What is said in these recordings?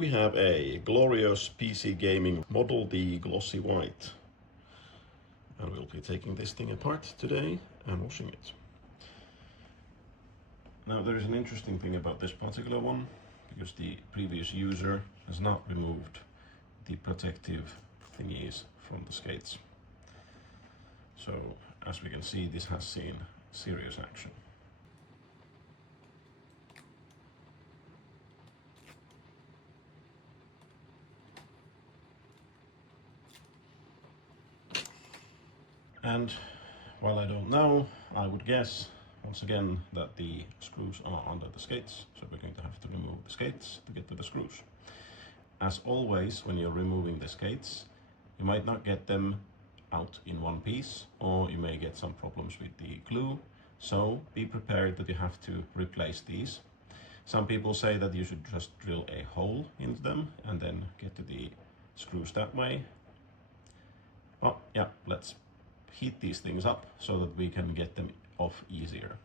We have a glorious PC gaming model, the glossy white. And we'll be taking this thing apart today and washing it. Now there is an interesting thing about this particular one, because the previous user has not removed the protective thingies from the skates. So as we can see, this has seen serious action. And while I don't know, I would guess once again that the screws are under the skates, so we're going to have to remove the skates to get to the screws. As always, when you're removing the skates, you might not get them out in one piece, or you may get some problems with the glue, so be prepared that you have to replace these. Some people say that you should just drill a hole into them and then get to the screws that way. Well, yeah, let's heat these things up so that we can get them off easier.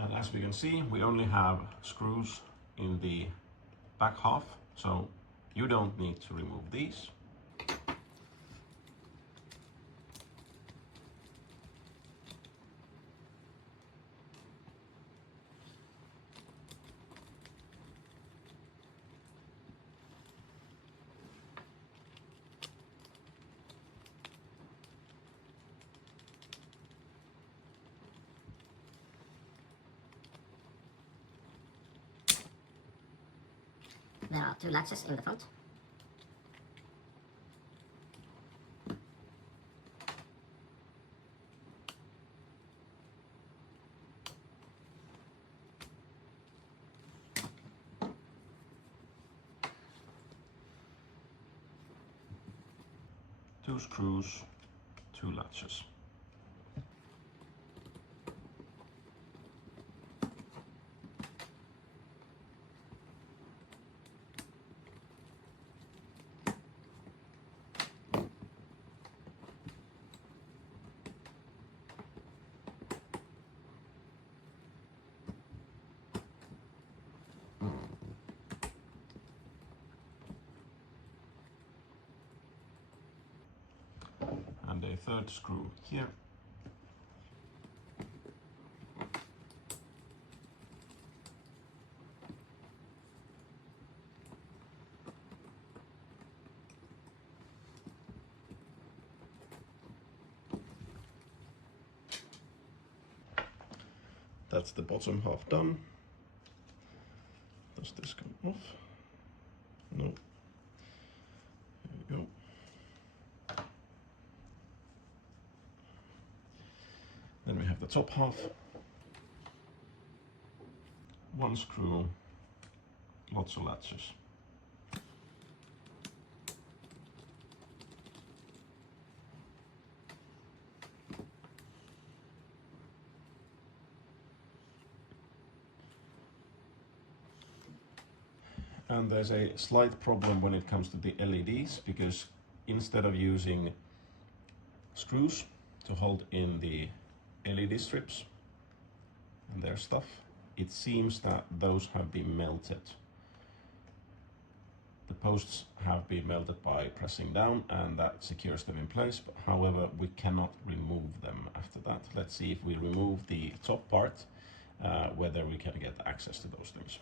And as we can see, we only have screws in the back half, so you don't need to remove these. There are two latches in the front. Two screws, two latches. And a third screw here. That's the bottom half done. Does this come off? No. There we go. Then we have the top half. One screw, lots of latches. And there's a slight problem when it comes to the LEDs, because instead of using screws to hold in the LED strips and their stuff, it seems that those have been melted. The posts have been melted by pressing down, and that secures them in place. But however, we cannot remove them after that. Let's see if we remove the top part, whether we can get access to those things.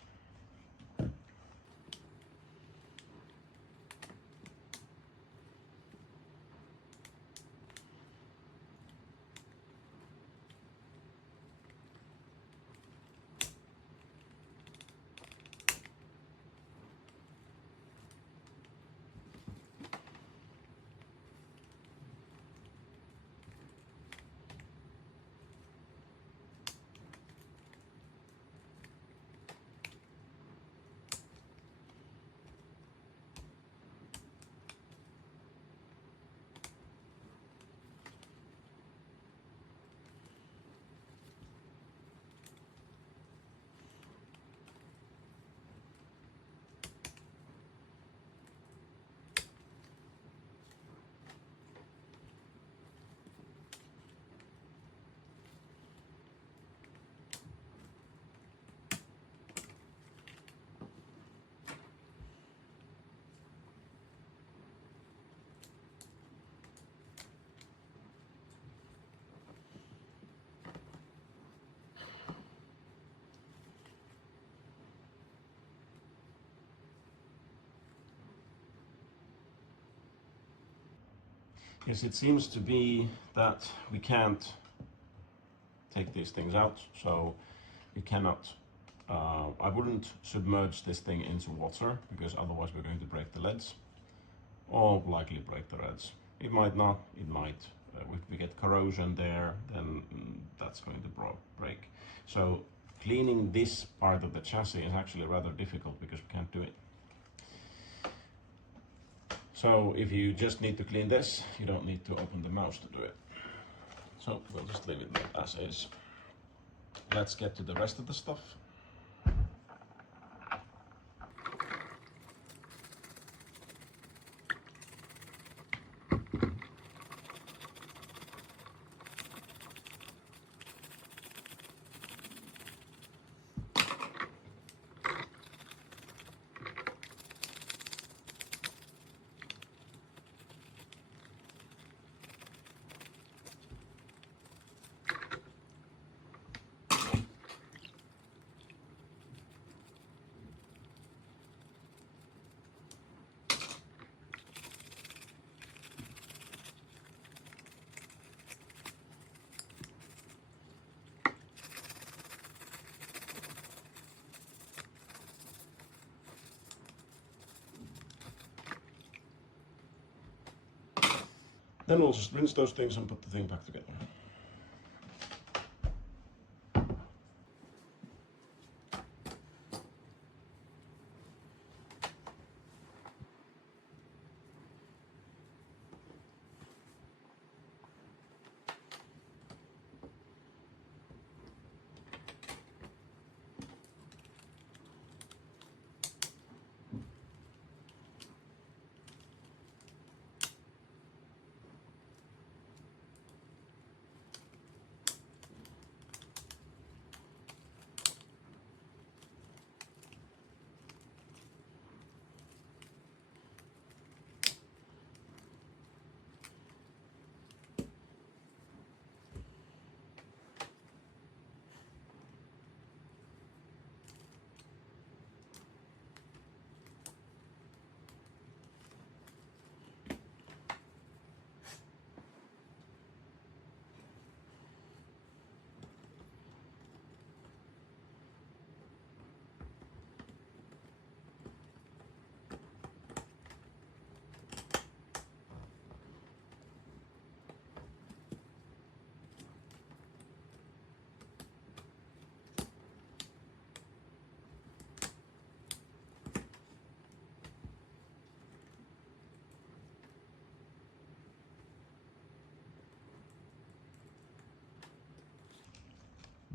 Yes, it seems to be that we can't take these things out, so we cannot. I wouldn't submerge this thing into water because otherwise we're going to break the leads, or likely break the leads. It might not, it might. If we get corrosion there, then that's going to break. So cleaning this part of the chassis is actually rather difficult because we can't do it. So if you just need to clean this, you don't need to open the mouse to do it. So we'll just leave it as is. Let's get to the rest of the stuff. Then we'll just rinse those things and put the thing back together.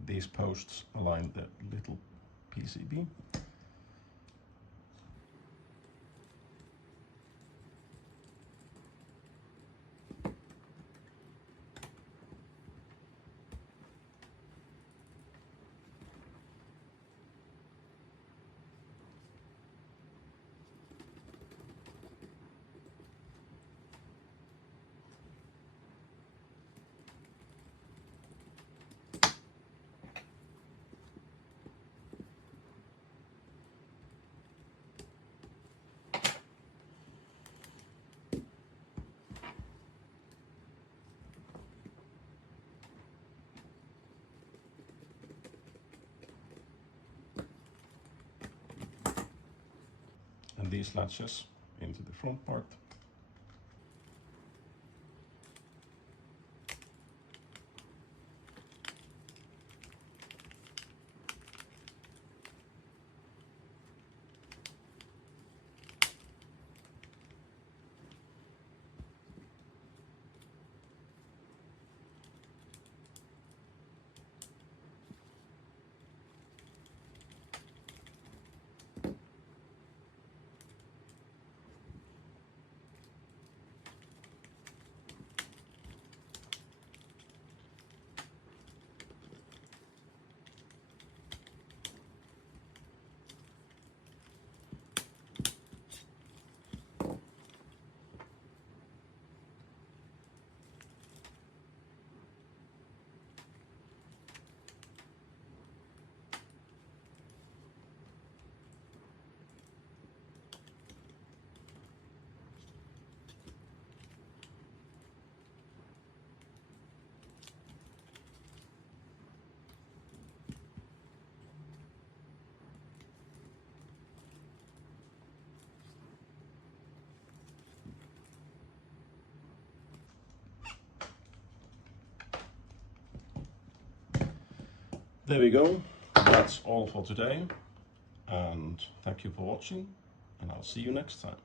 These posts align the little PCB. And these latches into the front part. There we go. That's all for today, and thank you for watching, and I'll see you next time.